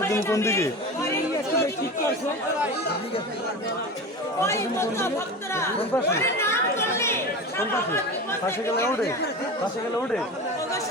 তুমি কোন দিকে? করলে। সব আমার বিপদ পাশে গেলে ওঠে পাশে গেলে ওঠে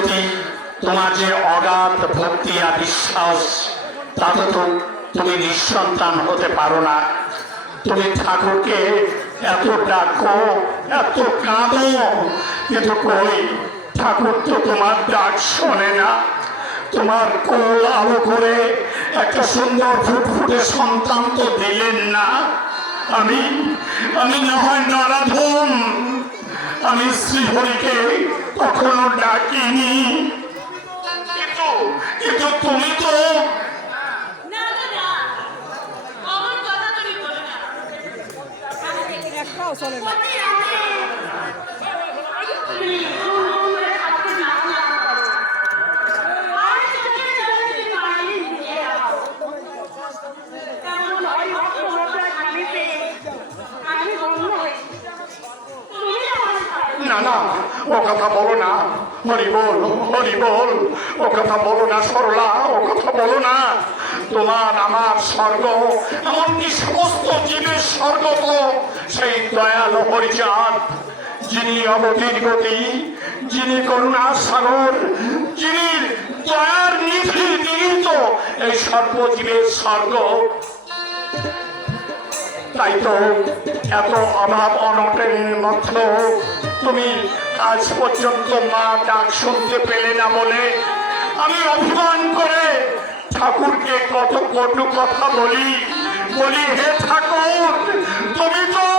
প্রতি তোমার যে অগাধ ভক্তি আর বিশ্বাস, তাতে তো তুমি নিঃসন্তান হতে পারো না। তুমি ঠাকুরকে এত ডাকো, এত কাঁদো, কিন্তু কই, ঠাকুর তো তোমার ডাক শোনে না। তোমার কোল আলো করে একটা সুন্দর ফুটফুটে সন্তান তো দিলেন না। আমি আমি না হয় নরাধম আমি শ্রীহরিকে কখনো ডাকিনি। কিন্তু কিন্তু তুমি তো না না না। আমার কথা তুমি বলো না একটাও চলে না প্রতি রাতে তুমি ঘুম ঘুম করে থাকতে না না করো। আর চোখের জলে তুমি পানি দিয়ে দাও। এমন হয় ভক্তরা স্বামী পেয়ে আমি ধন্য হয়েছি। তুমি আমার স্বামী। না না ও কথা বলো না। হরি বল হরি বল। ও কথা বলো না, সরলা, ও কথা বলো না। তোমার আমার স্বর্গ, এমনকি সমস্ত জীবের স্বর্গ তো সেই দয়াল হরিচাঁদ, যিনি অবতীর গতি, যিনি করুণা সাগর, যিনি দয়ার নিধি, তিনি তো এই সর্বজীবের স্বর্গ। তাই তো এত অভাব অনটনের মধ্যেও তুমি আজ পর্যন্ত মা ডাক শুনতে পেলে না বলে আমি অভিমান করে ঠাকুরকে কত কটু কথা বলি। বলি, হে ঠাকুর, তুমি তো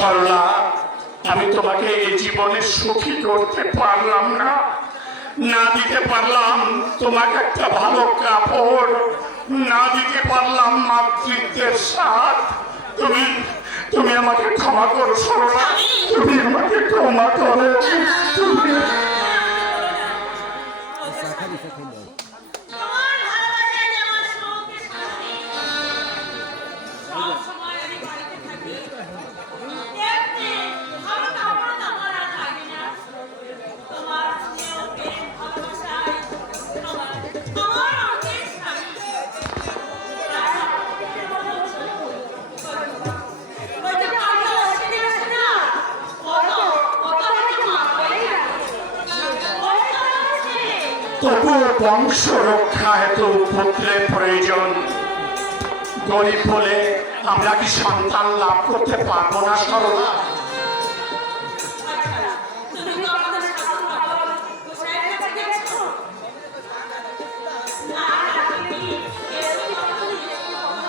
সরলা আমি তোমাকে এই জীবনে সুখী করতে পারলাম না। না দিতে পারলাম তোমাকে একটা ভালো কাপড়। না দিতে পারলাম মাতৃত্বের সাথ তুমি তুমি আমাকে ক্ষমা করো সরলা তুমি আমাকে ক্ষমা করো। ছেলে তবু বংশ রক্ষা হেতু পুত্রের প্রয়োজন। গরিব বলে আমরা কি সন্তান লাভ করতে পারব না সরলা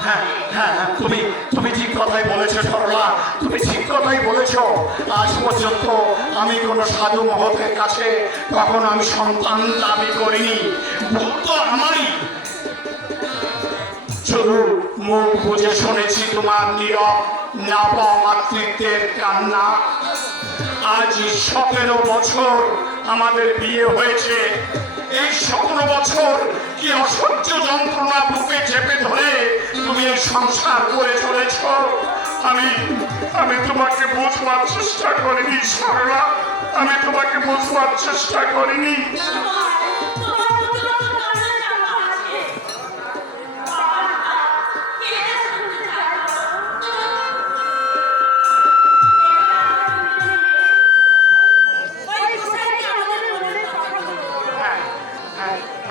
হ্যাঁ হ্যাঁ, তুমি তুমি ঠিক কথাই বলেছ, সরলা। তুমি ঠিক কথাই বলেছ। আজ পর্যন্ত আমি কোনো সাধু মহতের কাছে কখনো আমি সন্তান দাবি করিনি। তো আমারই। শুধু মুখ বুঝে শুনেছি তোমার নীরব না পাওয়া মাতৃত্বের কান্না। আজ সতেরো বছর আমাদের বিয়ে হয়েছে। এই সতেরো বছর কি অসহ্য যন্ত্রণা বুকে চেপে ধরে তুমি এই সংসার করে চলেছ? আমি আমি তোমাকে বোঝবার চেষ্টা করিনি, সরলা। আমি তোমাকে বোঝবার চেষ্টা করিনি।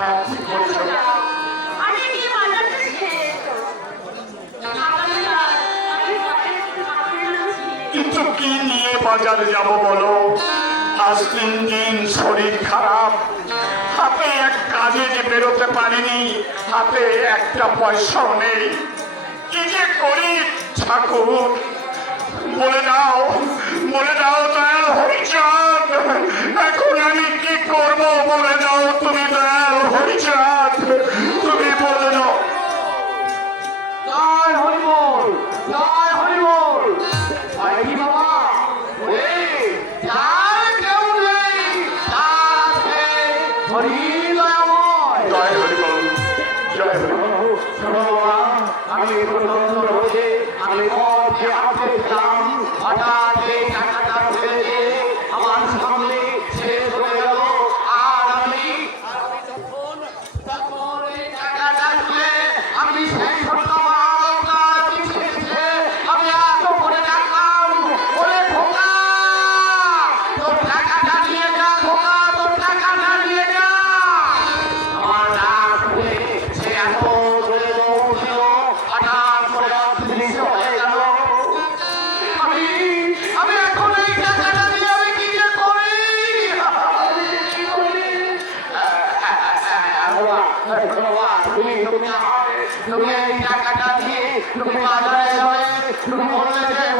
কিন্তু কি নিয়ে বাজারে যাব বলো। আজ তিন দিন শরীর খারাপ। হাতে এক কাজে যে বেরোতে পারিনি, হাতে একটা পয়সাও নেই। কি যে করি ঠাকুর? বলে দাও বলে দাও দয়াল হরিচাঁদ। এখন আমি কি করব বলে দাও তুমি দয়াল আমি लोग मैं इंडिया का डांटी लोग मैं आधा रह गए लोग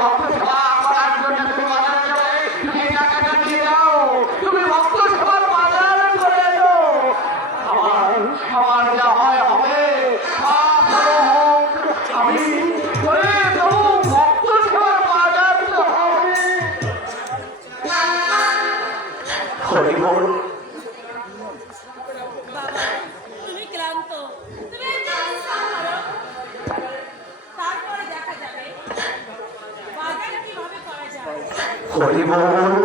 হরিবল।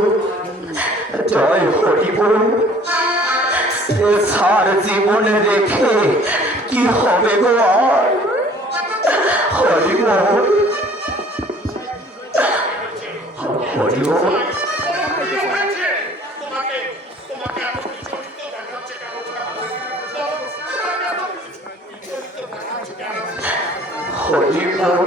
জয় হরিবল সার জীবনে রেখে কি হবে গো আর হরিবল হরিবল হরিবল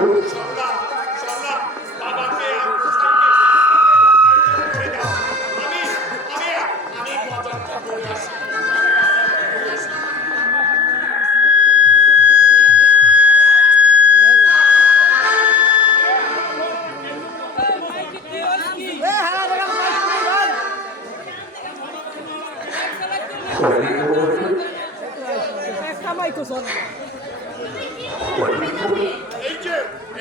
বছর